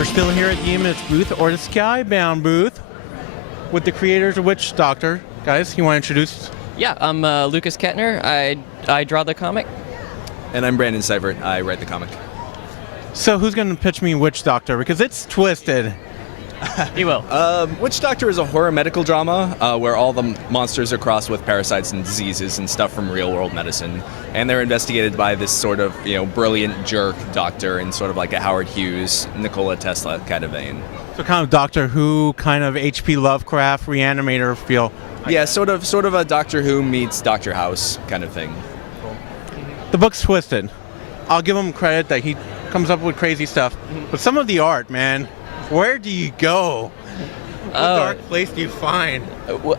We're still here at the Image booth, or the Skybound booth, with the creators of Witch Doctor. Guys, you want to introduce? Yeah, I'm Lukas Ketnet. I draw the comic. And I'm Brandon Seifert. I write the comic. So who's going to pitch me Witch Doctor? Because it's twisted. He will. Witch Doctor is a horror medical drama where all the monsters are crossed with parasites and diseases and stuff from real-world medicine, and they're investigated by this sort of brilliant jerk doctor in sort of like a Howard Hughes, Nikola Tesla kind of vein. So kind of Doctor Who, kind of H.P. Lovecraft, Reanimator feel. Yeah, sort of a Doctor Who meets Doctor House kind of thing. The book's twisted. I'll give him credit that he comes up with crazy stuff, but some of the art, man. Where do you go? What dark place do you find?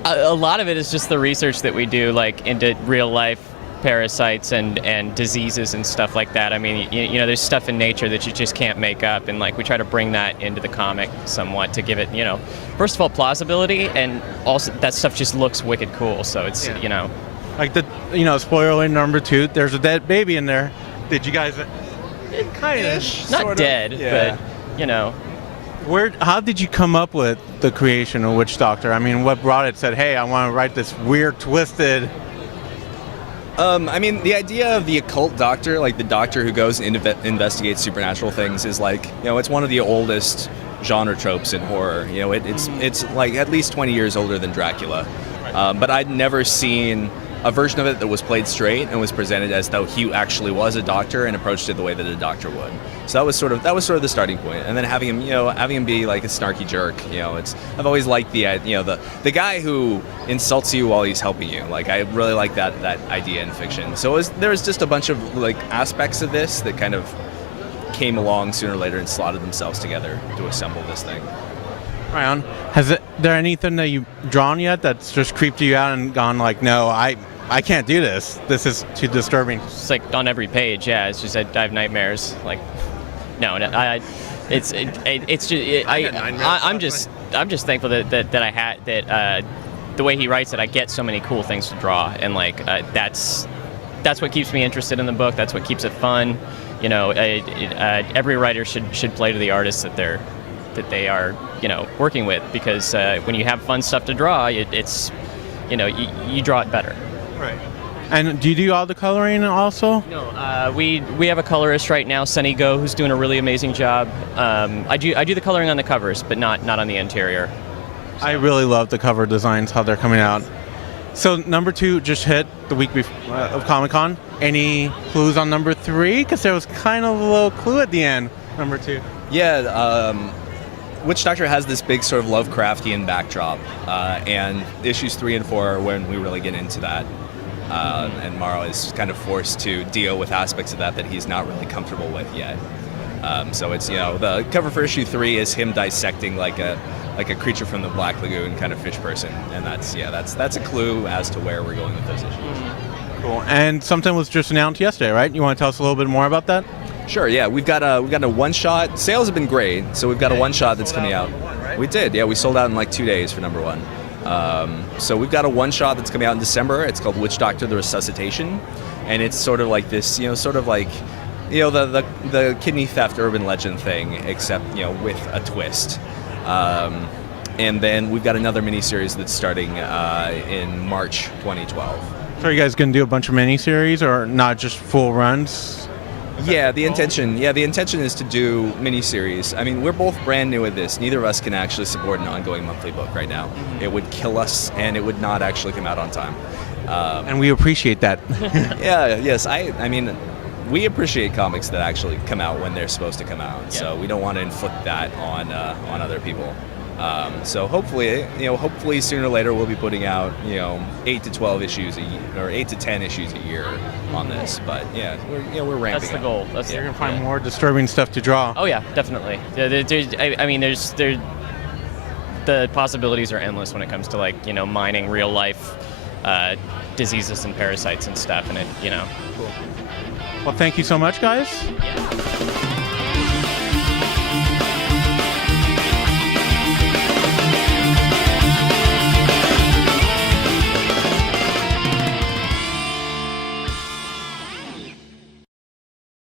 A lot of it is just the research that we do, like into real life parasites and diseases and stuff like that. I mean, there's stuff in nature that you just can't make up, and like we try to bring that into the comic somewhat to give it, first of all, plausibility, and also that stuff just looks wicked cool. So it's, like the, spoiler alert number 2. There's a dead baby in there. Did you guys? Kind of. Not dead, yeah. But How did you come up with the creation of Witch Doctor? I mean, what brought it? Said, hey, I want to write this weird, twisted. The idea of the occult doctor, like the doctor who goes and investigates supernatural things, is like, it's one of the oldest genre tropes in horror. It's like at least 20 years older than Dracula. But I'd never seen a version of it that was played straight and was presented as though he actually was a doctor and approached it the way that a doctor would. So that was sort of the starting point. And then having him be like a snarky jerk, I've always liked the guy who insults you while he's helping you. Like, I really like that idea in fiction. So there was just a bunch of like aspects of this that kind of came along sooner or later and slotted themselves together to assemble this thing. Right on. There anything that you've drawn yet that's just creeped you out and gone like, no, I can't do this. This is too disturbing. it's like on every page. Yeah, it's just I have nightmares. Like, I'm just thankful that I had that. The way he writes it, I get so many cool things to draw, and like that's what keeps me interested in the book. That's what keeps it fun. Every writer should play to the artists that they are working with, because when you have fun stuff to draw, it's you draw it better. Right. And do you do all the coloring also? No, we have a colorist right now, Sunny Go, who's doing a really amazing job. I do the coloring on the covers, but not on the interior. So. I really love the cover designs, how they're coming out. So number 2 just hit the week before of Comic-Con. Any clues on number 3? Because there was kind of a little clue at the end. Number 2. Yeah. Witch Doctor has this big sort of Lovecraftian backdrop, and issues 3 and 4 are when we really get into that. And Morrow is kind of forced to deal with aspects of that he's not really comfortable with yet. So it's, the cover for issue 3 is him dissecting like a creature from the Black Lagoon kind of fish person, and that's a clue as to where we're going with those issues. Cool. And something was just announced yesterday, right? You want to tell us a little bit more about that? Sure. Yeah, we've got a one-shot. Sales have been great, so we've got a one-shot that's coming out. We did. Yeah, we sold out in like 2 days for number 1. So we've got a one-shot that's coming out in December. It's called Witch Doctor: The Resuscitation, and it's sort of like this, the kidney theft urban legend thing, except with a twist. And then we've got another miniseries that's starting in March 2012. So are you guys going to do a bunch of miniseries, or not just full runs? Yeah, the intention is to do miniseries. I mean, we're both brand new at this. Neither of us can actually support an ongoing monthly book right now. It would kill us, and it would not actually come out on time. And we appreciate that. Yes. I mean, we appreciate comics that actually come out when they're supposed to come out. Yeah. So we don't want to inflict that on other people. So hopefully sooner or later we'll be putting out 8 to 12 issues a year, or 8 to 10 issues a year on this. But yeah, we're ramping. That's the goal. You're gonna find more disturbing stuff to draw. Oh yeah, definitely. Yeah, there's the possibilities are endless when it comes to mining real life diseases and parasites and stuff, and it. Cool. Well, thank you so much, guys. Yeah.